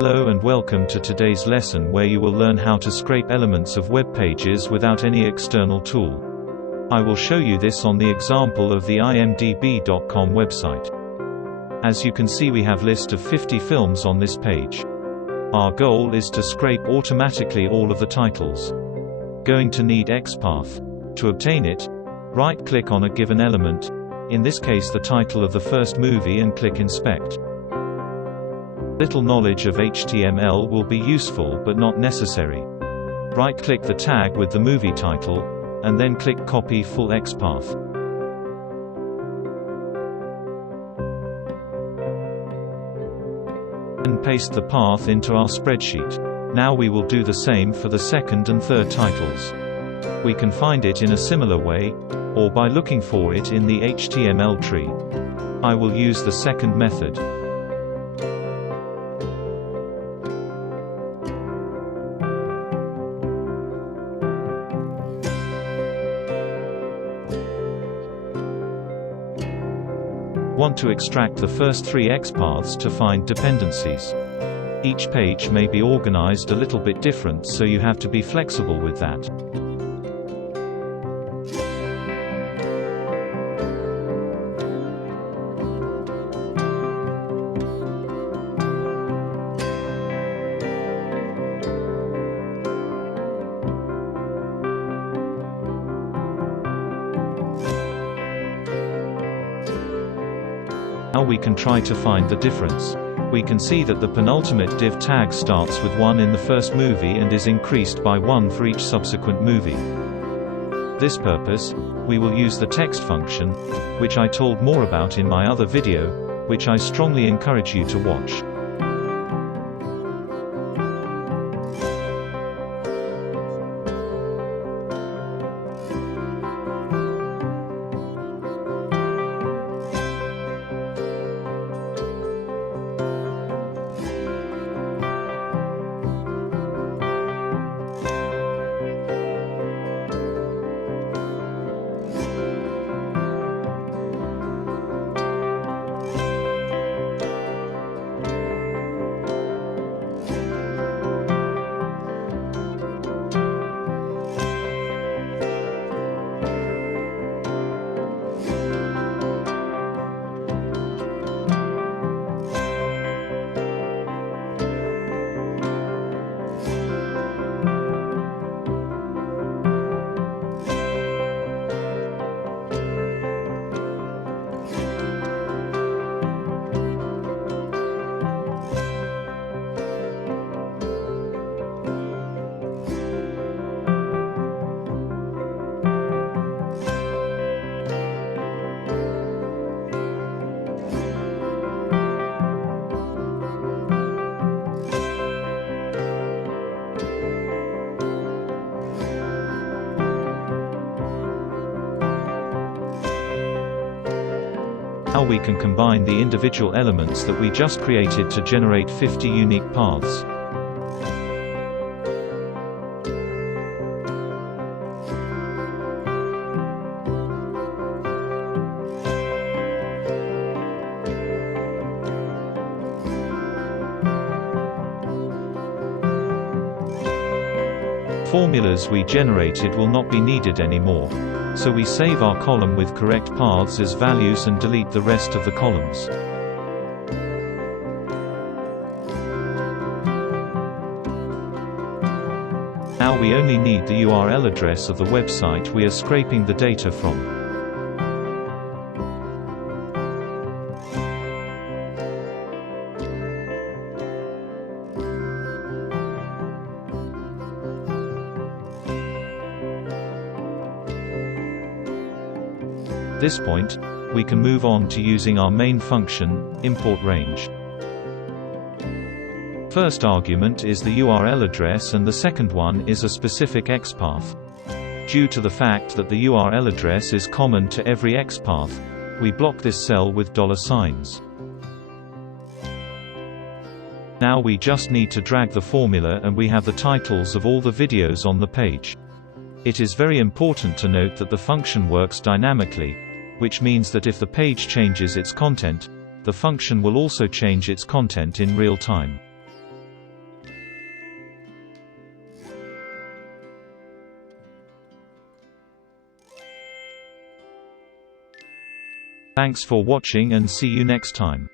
Hello and welcome to today's lesson where you will learn how to scrape elements of web pages without any external tool. I will show you this on the example of the imdb.com website. As you can see, we have list of 50 films on this page. Our goal is to scrape automatically all of the titles. Going to need XPath. To obtain it, right-click on a given element, in this case the title of the first movie, and click Inspect. Little knowledge of HTML will be useful but not necessary. Right-click the tag with the movie title, and then click Copy Full XPath. And paste the path into our spreadsheet. Now we will do the same for the second and third titles. We can find it in a similar way, or by looking for it in the HTML tree. I will use the second method. Want to extract the first 3 XPaths to find dependencies. Each page may be organized a little bit different, so you have to be flexible with that. Now we can try to find the difference. We can see that the penultimate div tag starts with 1 in the first movie and is increased by 1 for each subsequent movie. This purpose, we will use the text function, which I told more about in my other video, which I strongly encourage you to watch. How we can combine the individual elements that we just created to generate 50 unique paths. Formulas we generated will not be needed anymore. So we save our column with correct paths as values and delete the rest of the columns. Now we only need the URL address of the website we are scraping the data from. At this point, we can move on to using our main function, import range. First argument is the URL address and the second one is a specific XPath. Due to the fact that the URL address is common to every XPath, we block this cell with $signs. Now we just need to drag the formula and we have the titles of all the videos on the page. It is very important to note that the function works dynamically, which means that if the page changes its content, the function will also change its content in real time. Thanks for watching and see you next time.